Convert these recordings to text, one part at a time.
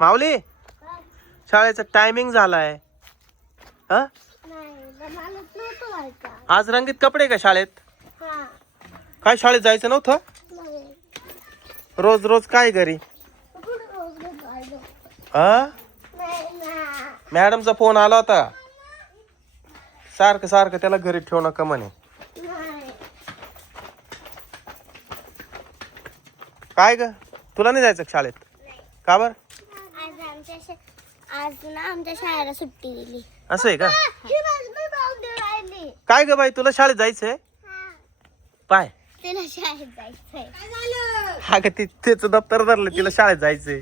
माऊली शाळेचा टायमिंग झालाय. हा आज रंगीत कपडे का शाळेत? काय शाळेत जायचं नव्हतं? रोज रोज काय घरी? हा मॅडमचा फोन आला होता. सारखं सारखं त्याला घरी ठेवू नका म्हणे. काय ग तुला नाही जायचं शाळेत? का बर? आज ना आमच्या शाळेला सुट्टी दिली. असं आहे का? काय ग बाई तुला शाळेत जायचंय? पाय तिला शाळेत जायचंय. हा का तिचं दप्तर धरलं तिला शाळेत जायचंय.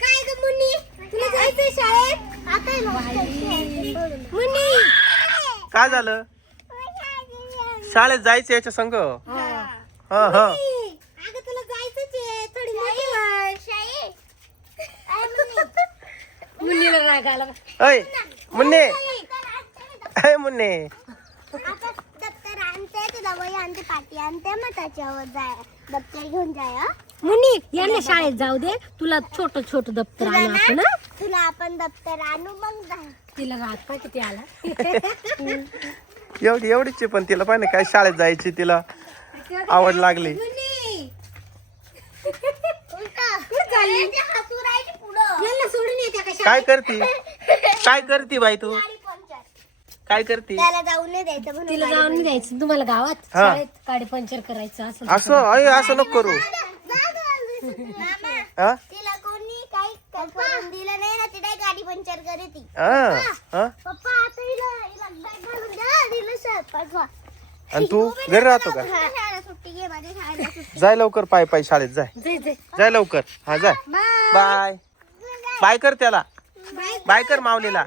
काय ग मुन्नी तुला जायचंय शाळेत? मुन्नी काय झालं? शाळेत जायचं याच्या संग. हा हा अगं तुला जायचंच आहे. थोडी मोठी व्हाय. मुन्नीला राग आला. ऐ मुन्ने ऐ मुन्ने आता दप्तर आणते तुला वही आणते पाटी आणते मग त्याच्यावर जाय दप्तर घेऊन जाय. मुन्नी यांना शाळेत जाऊ दे. तुला छोट छोट दप्तर आणू आपण. तुला आपण दप्तर आणू मग जाय. तिला राग का किती आला. एवढीची पण तिला पाहिजे काय शाळेत जायची तिला आवड लागली. यांना सोडून येते का काय करती? काय करती बाई तू? काय करती? त्याला जाऊन नाही द्यायचं म्हणून. तिला जाऊन नाही द्यायचं तुम्हाला गावात. हा. शाळेत गाडी पंक्चर करायचं असं. असं असं नको करू. मामा हा तिला कोणी काही करून दिलं नाही ना तिला गाडी पंक्चर करे ती. हा पप्पा आता हिला बॅग घालून द्या दिलं सर पाठवा. आणि तू घरी राहतो का? शाळेला सुट्टी घे माझ्या शाळेला सुट्टी. जाय लवकर पाय पाय शाळेत जाय. जाय. जाय लवकर. हा जाय. बाय बाय कर त्याला. बाय कर माऊलीला.